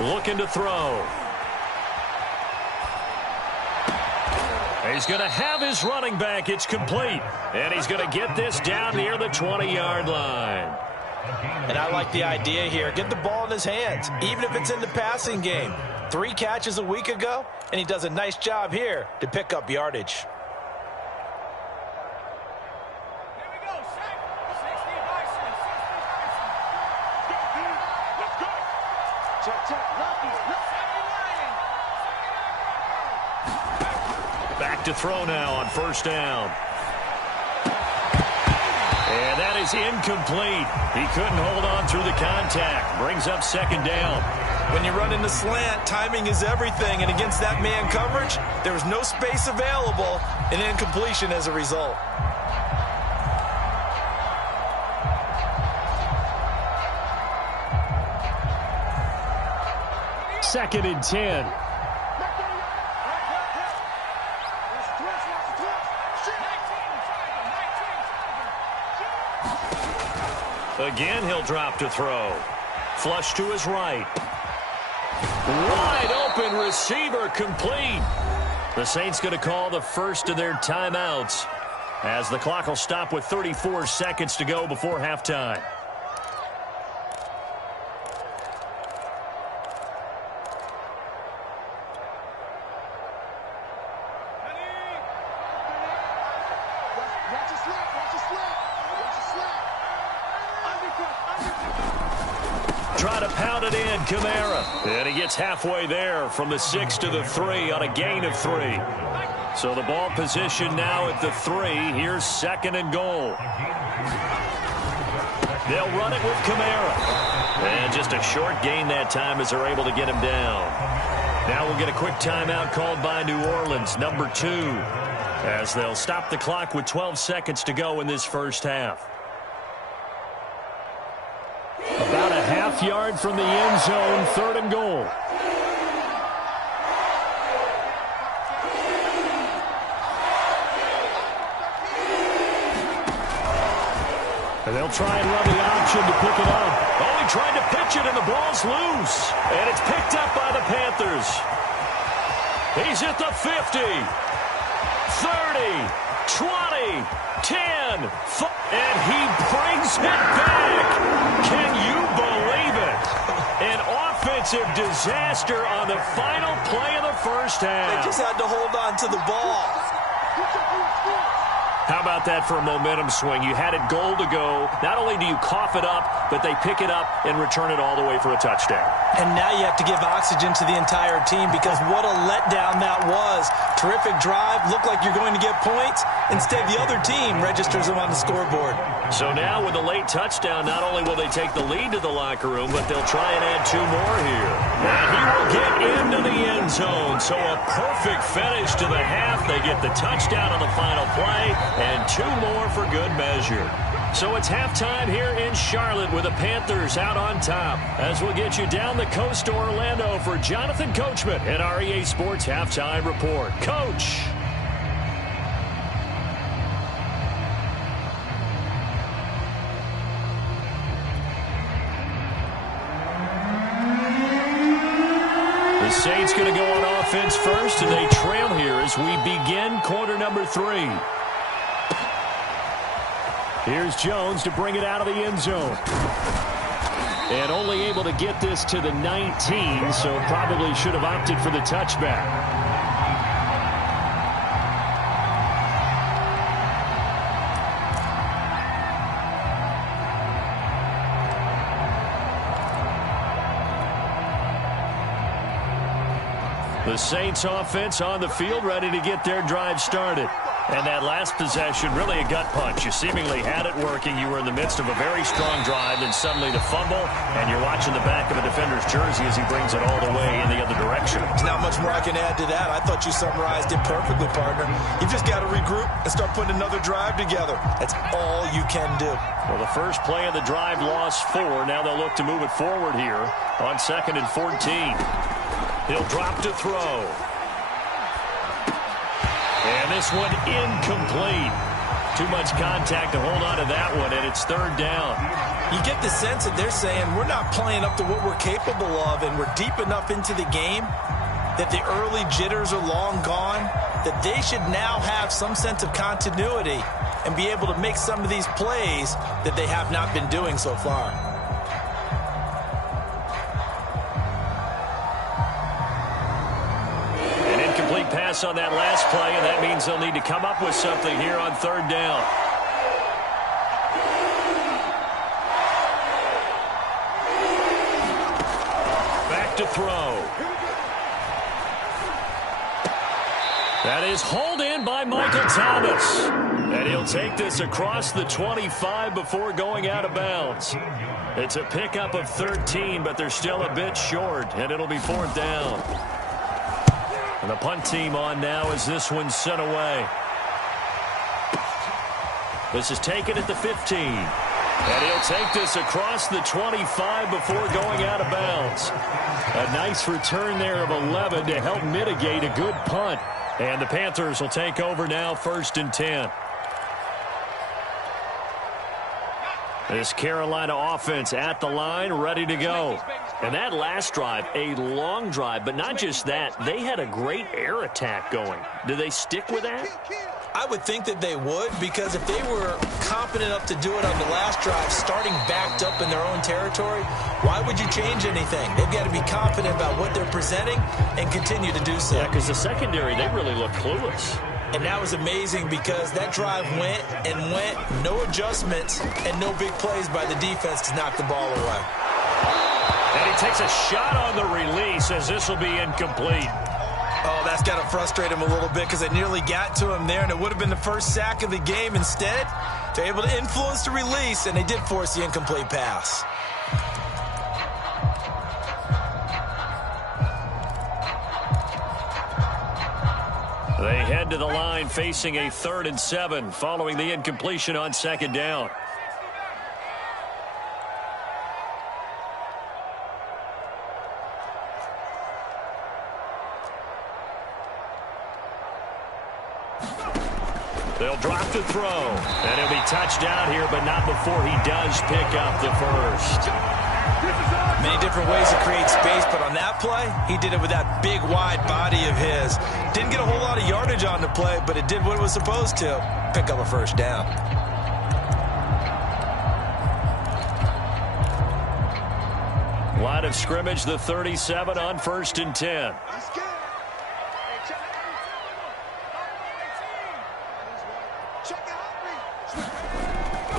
Looking to throw. He's going to have his running back. It's complete. And he's going to get this down near the 20-yard line. And I like the idea here. Get the ball in his hands, even if it's in the passing game. 3 catches a week ago, and he does a nice job here to pick up yardage. Back to throw now on first down. And that is incomplete. He couldn't hold on through the contact. Brings up second down. When you run in the slant, timing is everything. And against that man coverage, there was no space available, and incompletion as a result. Second and 10. Again, he'll drop to throw. Flush to his right. Wide open receiver, complete. The Saints going to call the first of their timeouts as the clock will stop with 34 seconds to go before halftime. Try to pound it in, Kamara. And he gets halfway there from the 6 to the 3 on a gain of 3. So the ball position now at the 3. Here's second and goal. They'll run it with Kamara. And just a short gain that time as they're able to get him down. Now we'll get a quick timeout called by New Orleans, number 2, as they'll stop the clock with 12 seconds to go in this first half. About a half yard from the end zone, third and goal. And they'll try and run the option to pick it up. Oh, he tried to pitch it, and the ball's loose. And it's picked up by the Panthers. He's at the 50, 30, 20, 10, and he brings it back. Can you believe it? An offensive disaster on the final play of the first half. They just had to hold on to the ball. How about that for a momentum swing? You had it goal to go. Not only do you cough it up, but they pick it up and return it all the way for a touchdown. And now you have to give oxygen to the entire team because what a letdown that was. Terrific drive. Looked like you're going to get points. Instead, the other team registers them on the scoreboard. So now with a late touchdown, not only will they take the lead to the locker room, but they'll try and add 2 more here. And he will get into the end zone. So a perfect finish to the half. They get the touchdown on the final play, and 2 more for good measure. So it's halftime here in Charlotte with the Panthers out on top. As we'll get you down the coast to Orlando for Jonathan Coachman at our EA Sports Halftime Report. Coach. The Saints going to go on offense first, and they trail here as we begin quarter number 3. Here's Jones to bring it out of the end zone. And only able to get this to the 19, so probably should have opted for the touchback. The Saints offense on the field, ready to get their drive started. And that last possession, really a gut punch. You seemingly had it working. You were in the midst of a very strong drive, and suddenly the fumble, and you're watching the back of a defender's jersey as he brings it all the way in the other direction. There's not much more I can add to that. I thought you summarized it perfectly, partner. You've just got to regroup and start putting another drive together. That's all you can do. Well, the first play of the drive lost 4. Now they'll look to move it forward here on 2nd and 14. He'll drop to throw. And this one incomplete. Too much contact to hold on to that one, and it's 3rd down. You get the sense that they're saying we're not playing up to what we're capable of, and we're deep enough into the game that the early jitters are long gone, that they should now have some sense of continuity and be able to make some of these plays that they have not been doing so far. An incomplete pass on that last play, and that means they'll need to come up with something here on third down. Back to throw. That is hauled in by Michael Thomas. And he'll take this across the 25 before going out of bounds. It's a pickup of 13, but they're still a bit short, and it'll be fourth down. And the punt team on now as this one's sent away. This is taken at the 15. And he'll take this across the 25 before going out of bounds. A nice return there of 11 to help mitigate a good punt. And the Panthers will take over now, 1st and 10. This Carolina offense at the line, ready to go. And that last drive, a long drive, but not just that. They had a great air attack going. Do they stick with that? I would think that they would, because if they were confident enough to do it on the last drive, starting backed up in their own territory, why would you change anything? They've got to be confident about what they're presenting and continue to do so. Yeah, because the secondary, they really look clueless. And that was amazing because that drive went and went, no adjustments and no big plays by the defense to knock the ball away. And he takes a shot on the release as this will be incomplete. Oh, that's got to frustrate him a little bit because they nearly got to him there, and it would have been the first sack of the game. Instead, they're able to influence the release, and they did force the incomplete pass. They head to the line facing a 3rd and 7 following the incompletion on 2nd down. They'll drop the throw, and he'll be touched down here, but not before he does pick up the first. Many different ways to create space, but on that play, he did it with that big, wide body of his. Didn't get a whole lot of yardage on the play, but it did what it was supposed to, pick up a first down. Line of scrimmage, the 37 on 1st and 10.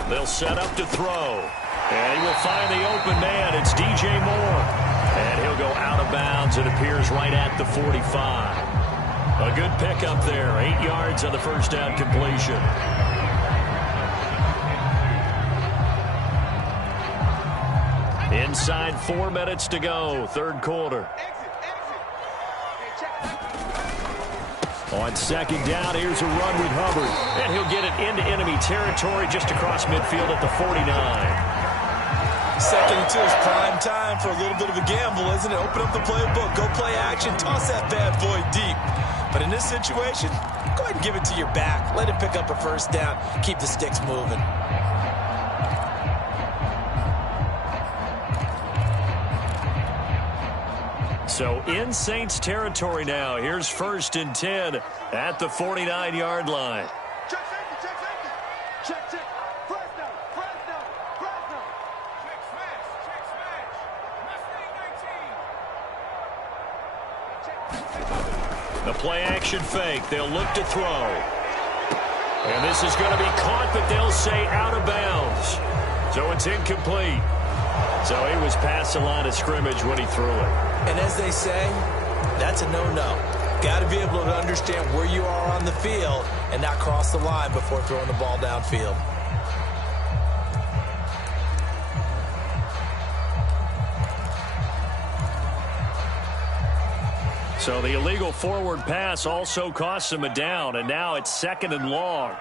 They'll set up to throw. And he will find the open man. It's DJ Moore. And he'll go out of bounds. It appears right at the 45. A good pickup there. 8 yards on the first down completion. Inside 4 minutes to go. 3rd quarter. On 2nd down, here's a run with Hubbard. And he'll get it into enemy territory just across midfield at the 49. 2nd and 2 is prime time for a little bit of a gamble, isn't it? Open up the playbook, go play action, toss that bad boy deep. But in this situation, go ahead and give it to your back. Let it pick up a first down. Keep the sticks moving. So in Saints territory now. Here's 1st and 10 at the 49-yard line. The play-action fake. They'll look to throw. And this is going to be caught, but they'll say out of bounds. So it's incomplete. So he was past the line of scrimmage when he threw it. And as they say, that's a no-no. Got to be able to understand where you are on the field and not cross the line before throwing the ball downfield. So the illegal forward pass also costs him a down, and now it's 2nd and long.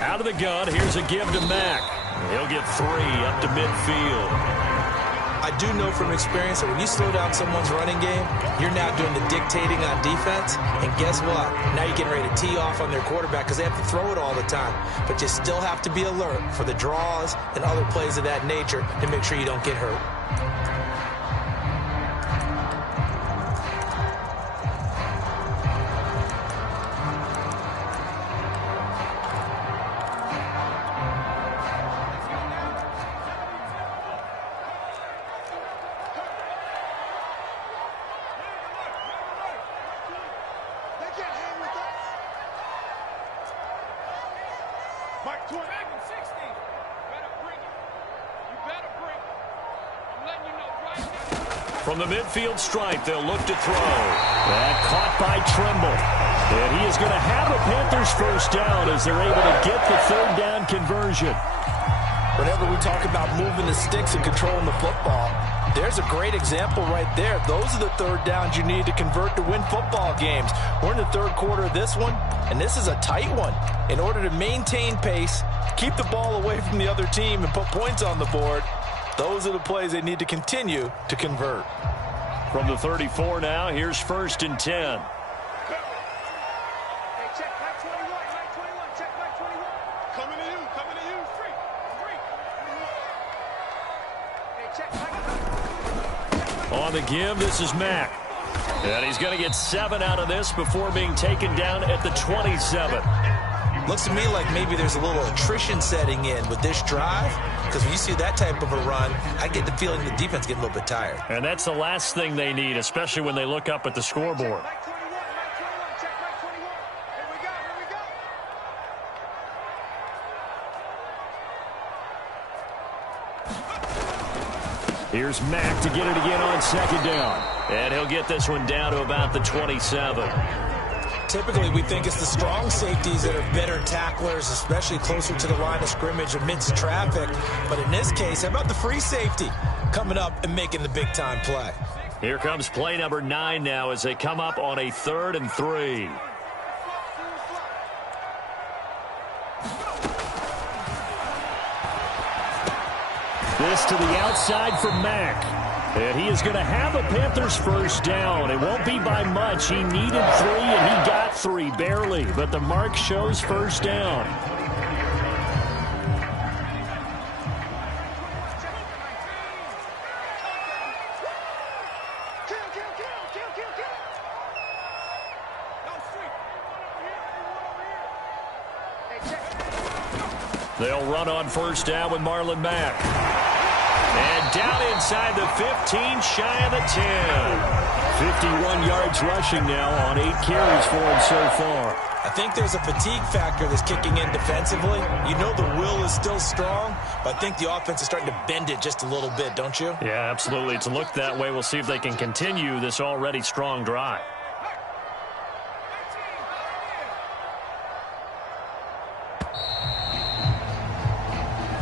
Out of the gun, here's a give to Mack. He'll get 3 up to midfield. I do know from experience that when you slow down someone's running game, you're now doing the dictating on defense. And guess what? Now you're getting ready to tee off on their quarterback because they have to throw it all the time. But you still have to be alert for the draws and other plays of that nature to make sure you don't get hurt. From the midfield stripe, they'll look to throw. That caught by Trimble. And he is going to have a Panthers first down as they're able to get the third down conversion. Whenever we talk about moving the sticks and controlling the football, there's a great example right there. Those are the third downs you need to convert to win football games. We're in the third quarter of this one, and this is a tight one. In order to maintain pace, keep the ball away from the other team, and put points on the board, those are the plays they need to continue to convert. From the 34 now, here's 1st and 10. On the give, this is Mack. And he's going to get 7 out of this before being taken down at the 27. Looks to me like maybe there's a little attrition setting in with this drive, because when you see that type of a run, I get the feeling the defense getting a little bit tired. And that's the last thing they need, especially when they look up at the scoreboard. Here's Mack to get it again on 2nd down. And he'll get this one down to about the 27. Typically, we think it's the strong safeties that are better tacklers, especially closer to the line of scrimmage amidst traffic. But in this case, how about the free safety coming up and making the big-time play? Here comes play number 9 now as they come up on a 3rd and 3. This to the outside for Mack. And he is going to have a Panthers first down. It won't be by much. He needed 3, and he got 3, barely. But the mark shows first down. They'll run on first down with Marlon Mack. And down inside the 15, shy of the 10. 51 yards rushing now on 8 carries for him so far. I think there's a fatigue factor that's kicking in defensively. You know the will is still strong, but I think the offense is starting to bend it just a little bit, don't you? Yeah, absolutely. It's looked that way. We'll see if they can continue this already strong drive.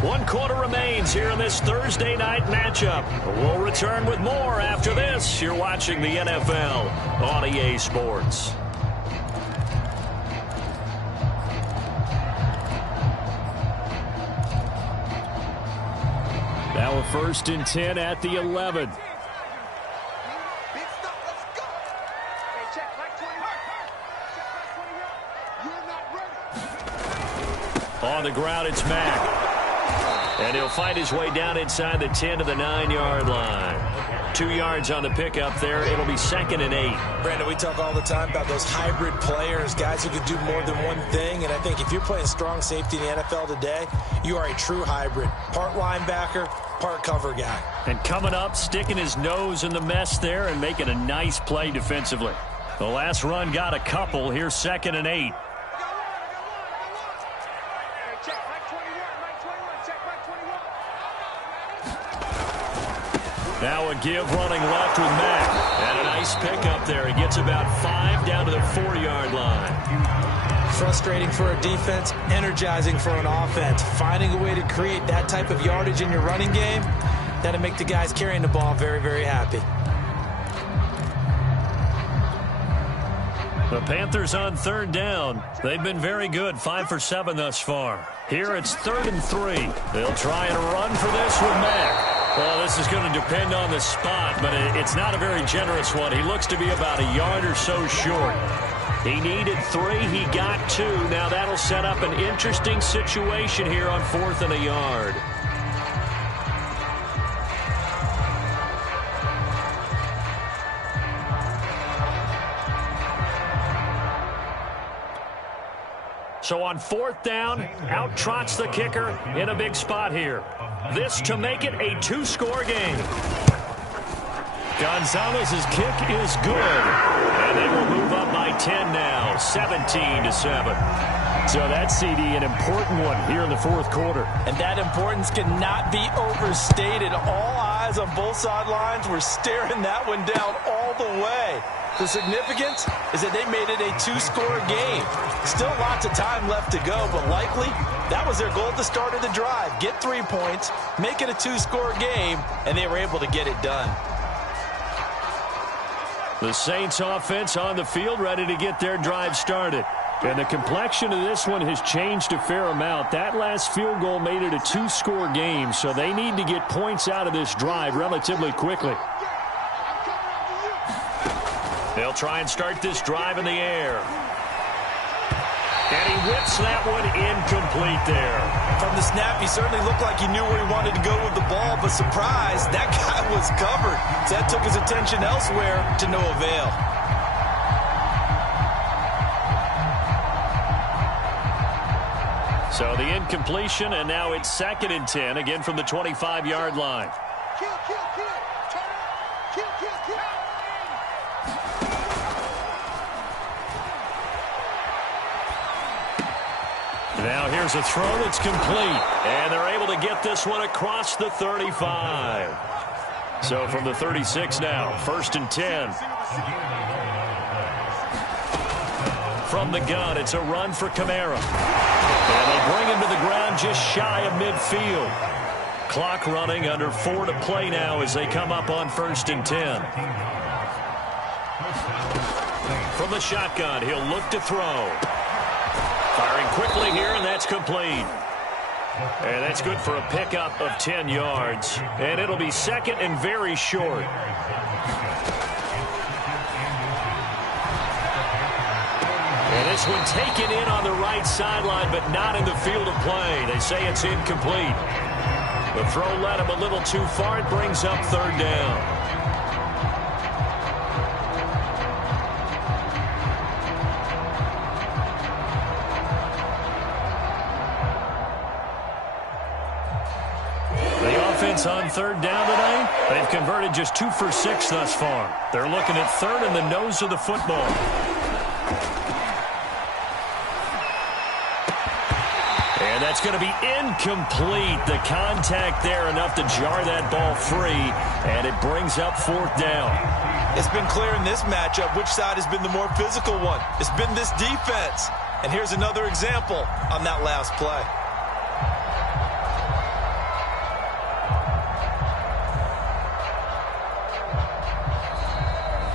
One quarter remains here in this Thursday night matchup. We'll return with more after this. You're watching the NFL on EA Sports. Now a 1st and 10 at the 11. On the ground, it's Mack. And he'll fight his way down inside the 10 to the 9-yard line. 2 yards on the pickup there. It'll be 2nd and 8. Brandon, we talk all the time about those hybrid players, guys who can do more than one thing. And I think if you're playing strong safety in the NFL today, you are a true hybrid. Part linebacker, part cover guy. And coming up, sticking his nose in the mess there and making a nice play defensively. The last run got a couple. Here's 2nd and 8. Now a give running left with Mack. And a nice pickup there. He gets about 5 down to the 4-yard line. Frustrating for a defense, energizing for an offense. Finding a way to create that type of yardage in your running game, that'll make the guys carrying the ball very, very happy. The Panthers on 3rd down. They've been very good, 5 for 7 thus far. Here it's 3rd and 3. They'll try and run for this with Mack. Well, this is going to depend on the spot, but it's not a very generous one. He looks to be about a yard or so short. He needed 3. He got 2. Now that'll set up an interesting situation here on 4th and a yard. So on 4th down, out trots the kicker in a big spot here. This to make it a 2-score game. Gonzalez's kick is good. And they will move up by 10 now, 17-7. So that's, CD, an important one here in the 4th quarter. And that importance cannot be overstated. All eyes on both sidelines were staring that one down all the way. The significance is that they made it a 2-score game. Still lots of time left to go, but likely that was their goal at the start of the drive. Get 3 points, make it a 2-score game, and they were able to get it done. The Saints offense on the field, ready to get their drive started. And the complexion of this one has changed a fair amount. That last field goal made it a 2-score game, so they need to get points out of this drive relatively quickly. They'll try and start this drive in the air. And he whips that one incomplete there. From the snap, he certainly looked like he knew where he wanted to go with the ball, but surprise, that guy was covered. So that took his attention elsewhere to no avail. So the incompletion, and now it's 2nd and 10, again from the 25-yard line. Now here's a throw that's complete, and they're able to get this one across the 35. So from the 36 now, 1st and 10. From the gun, it's a run for Kamara. And they bring him to the ground just shy of midfield. Clock running, under 4 to play now as they come up on 1st and 10. From the shotgun, he'll look to throw. Firing quickly here, and that's complete. And that's good for a pickup of 10 yards. And it'll be 2nd and very short. And this one taken in on the right sideline, but not in the field of play. They say it's incomplete. The throw led him a little too far. It brings up 3rd down. On 3rd down today, they've converted just 2 for 6 thus far. They're looking at 3rd and the nose of the football. And that's going to be incomplete. The contact there enough to jar that ball free, and it brings up 4th down. It's been clear in this matchup which side has been the more physical one. It's been this defense. And here's another example on that last play.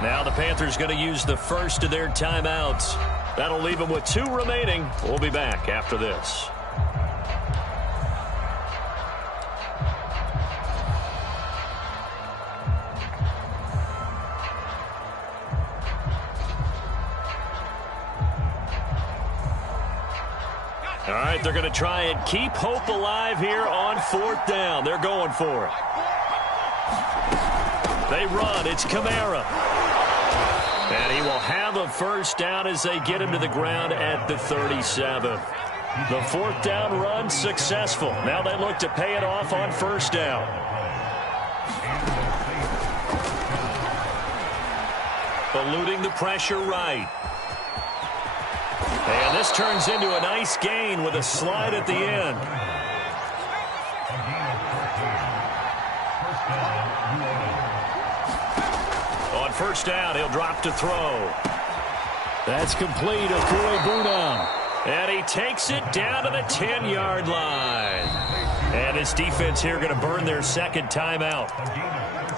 Now the Panthers going to use the first of their timeouts. That'll leave them with 2 remaining. We'll be back after this. All right, they're going to try and keep hope alive here on 4th down. They're going for it. They run. It's Kamara. And he will have a 1st down as they get him to the ground at the 37. The 4th down run successful. Now they look to pay it off on 1st down. Eluding the pressure right. And this turns into a nice gain with a slide at the end. On 1st down, he'll drop to throw. That's complete. Okuebunam. And he takes it down to the 10-yard line. And this defense here going to burn their 2nd timeout.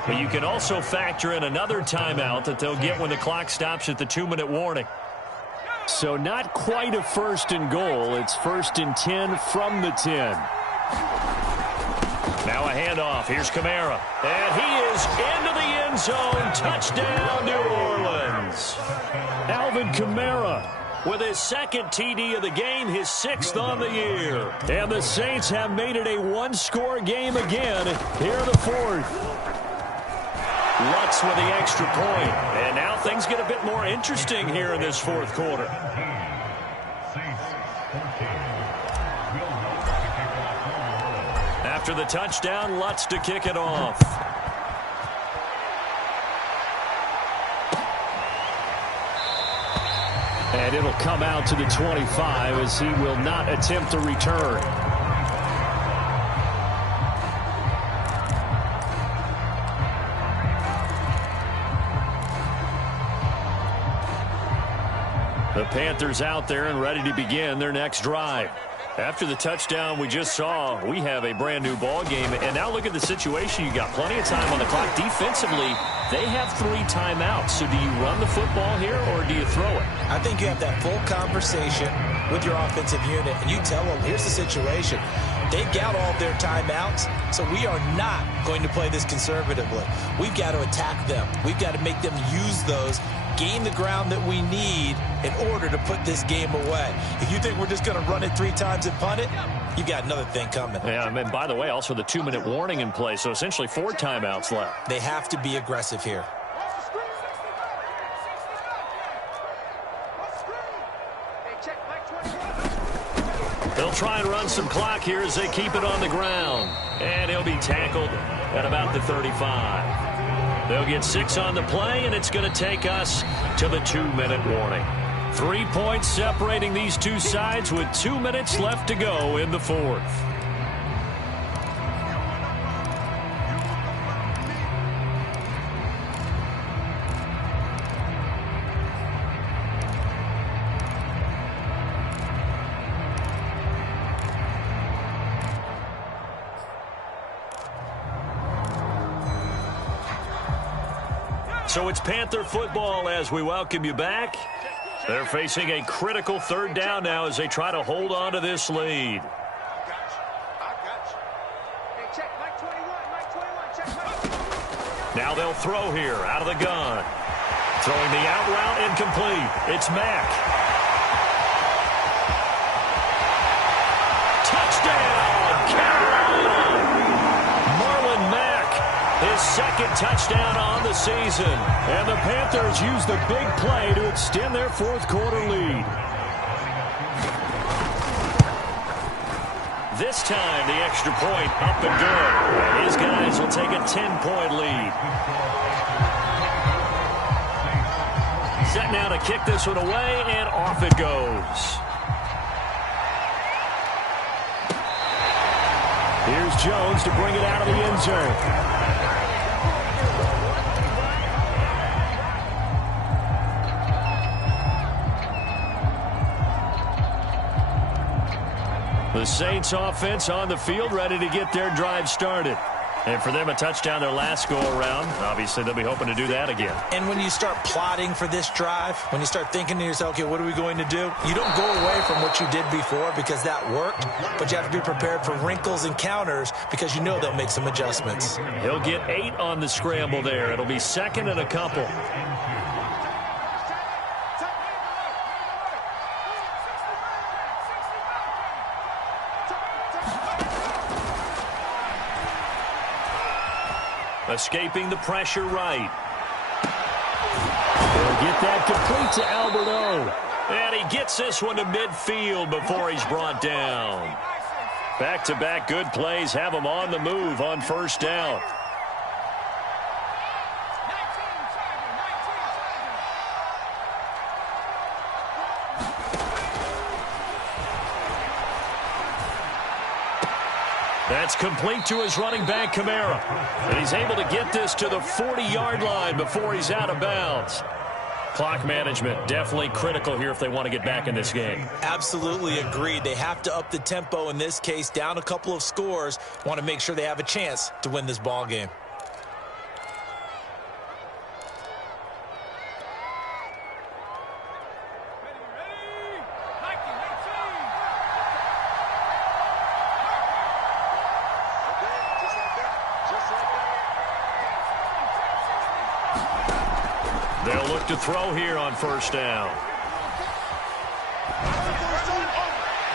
But you can also factor in another timeout that they'll get when the clock stops at the 2-minute warning. So not quite a 1st and goal. It's 1st and 10 from the 10. Now a handoff. Here's Kamara. And he is into the end zone. Touchdown, New Orleans. Alvin Kamara with his second TD of the game, his 6th on the year. And the Saints have made it a one-score game again here in the 4th. Lutz with the extra point. And now things get a bit more interesting here in this 4th quarter. After the touchdown, Lutz to kick it off. And it'll come out to the 25 as he will not attempt to return. The Panthers out there and ready to begin their next drive. After the touchdown we just saw, we have a brand new ball game. And now look at the situation. You got plenty of time on the clock. Defensively, they have 3 timeouts. So do you run the football here or do you throw it? I think you have that full conversation with your offensive unit, and you tell them, here's the situation. They've got all their timeouts, so we are not going to play this conservatively. We've got to attack them. We've got to make them use those, gain the ground that we need in order to put this game away. If you think we're just going to run it 3 times and punt it, you've got another thing coming. Yeah, and by the way, also the 2-minute warning in play, so essentially 4 timeouts left. They have to be aggressive here. They'll try and run some clock here as they keep it on the ground. And he'll be tackled at about the 35. They'll get 6 on the play, and it's going to take us to the 2-minute warning. 3 points separating these two sides with 2 minutes left to go in the 4th. So it's Panther football as we welcome you back. They're facing a critical 3rd down now as they try to hold on to this lead. Now they'll throw here out of the gun. Throwing the out route incomplete. It's Mack. Touchdown, Carolina! Marlon Mack. His 2nd touchdown on the season. And the Panthers use the big play to extend their 4th quarter lead. This time, the extra point up and good. And his guys will take a 10-point lead. Set now to kick this one away, and off it goes. Here's Jones to bring it out of the end zone. The Saints offense on the field ready to get their drive started. And for them, a touchdown their last go-around. Obviously, they'll be hoping to do that again. And when you start plotting for this drive, when you start thinking to yourself, okay, what are we going to do? You don't go away from what you did before because that worked, but you have to be prepared for wrinkles and counters because you know they'll make some adjustments. He'll get 8 on the scramble there. It'll be 2nd and a couple. Escaping the pressure right. They'll get that complete to Alberto. And he gets this one to midfield before he's brought down. Back-to-back good plays have him on the move on 1st down. That's complete to his running back, Kamara. And he's able to get this to the 40-yard line before he's out of bounds. Clock management definitely critical here if they want to get back in this game. Absolutely agreed. They have to up the tempo in this case, down a couple of scores. Want to make sure they have a chance to win this ball game. back to throw here on first down.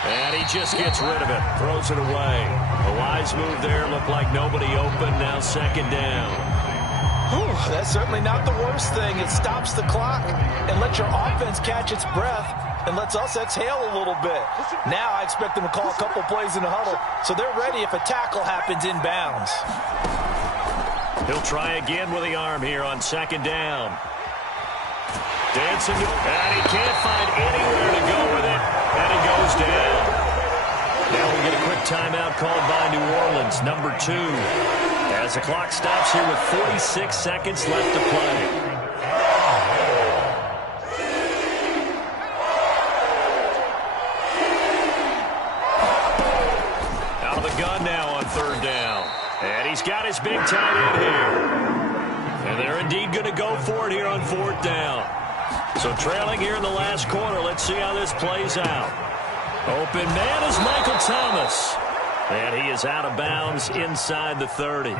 And he just gets rid of it. Throws it away. A wise move there. Looked like nobody open. Now second down. Whew, that's certainly not the worst thing. It stops the clock and lets your offense catch its breath and lets us exhale a little bit. Now I expect them to call a couple plays in the huddle so they're ready if a tackle happens inbounds. He'll try again with the arm here on second down. Dancing, and he can't find anywhere to go with it, and he goes down. Now we get a quick timeout called by New Orleans, number 2, as the clock stops here with 46 seconds left to play. Out of the gun now on third down, and he's got his big tight end here. And they're indeed going to go for it here on fourth down. So trailing here in the last quarter. Let's see how this plays out. Open man is Michael Thomas. And he is out of bounds inside the 30.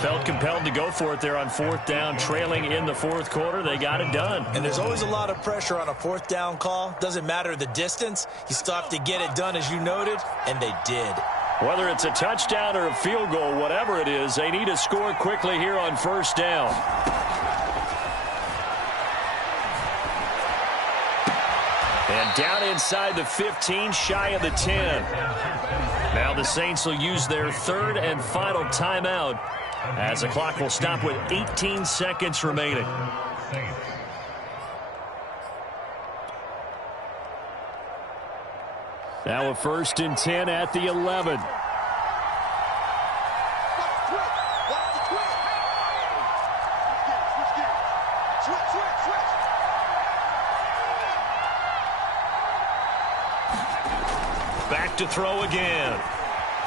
Felt compelled to go for it there on fourth down. Trailing in the fourth quarter. They got it done. And there's always a lot of pressure on a fourth down call. Doesn't matter the distance. You still have to get it done, as you noted. And they did. Whether it's a touchdown or a field goal, whatever it is, they need to score quickly here on first down. And down inside the 15, shy of the 10. Now the Saints will use their third and final timeout as the clock will stop with 18 seconds remaining. Now a 1st and 10 at the 11. Back to throw again.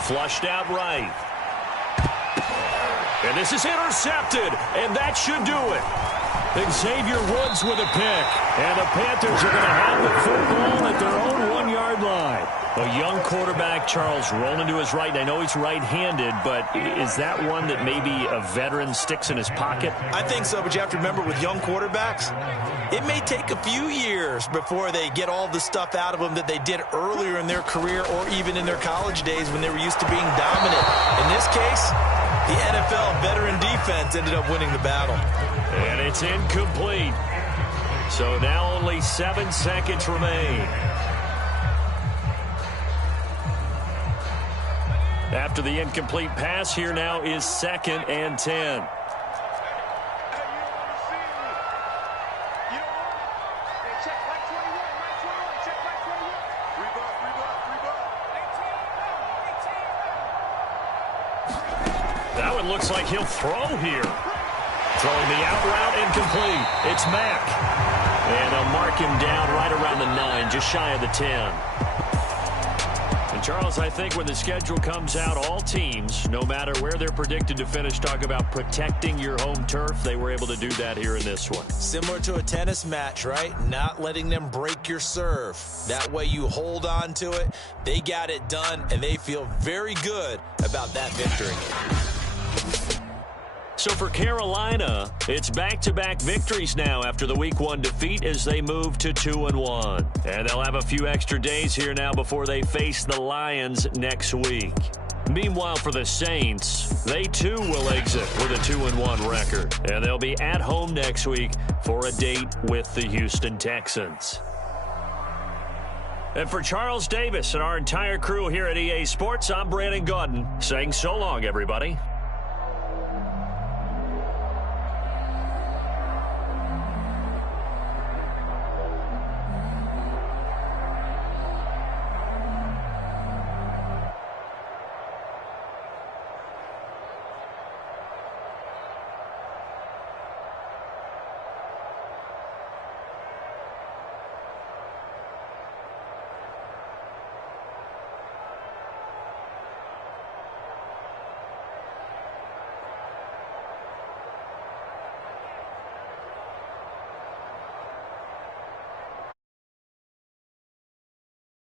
Flushed out right. And this is intercepted, and that should do it. Xavier Woods with a pick. And the Panthers are going to have the football at their own 1-yard line. A young quarterback, Charles, rolling to his right. And I know he's right-handed, but is that one that maybe a veteran sticks in his pocket? I think so, but you have to remember with young quarterbacks, it may take a few years before they get all the stuff out of them that they did earlier in their career or even in their college days when they were used to being dominant. In this case, the NFL veteran defense ended up winning the battle. And it's incomplete. So now only 7 seconds remain. After the incomplete pass, here now is 2nd and 10. That one looks like he'll throw here. Throwing the out route incomplete. It's Mack. And they'll mark him down right around the 9, just shy of the 10. And Charles, I think when the schedule comes out, all teams, no matter where they're predicted to finish, talk about protecting your home turf. They were able to do that here in this one. Similar to a tennis match, right? Not letting them break your serve. That way you hold on to it. They got it done, and they feel very good about that victory. So for Carolina, it's back-to-back victories now after the Week 1 defeat as they move to 2-1. And they'll have a few extra days here now before they face the Lions next week. Meanwhile, for the Saints, they too will exit with a 2-1 record. And they'll be at home next week for a date with the Houston Texans. And for Charles Davis and our entire crew here at EA Sports, I'm Brandon Gaudin saying so long, everybody.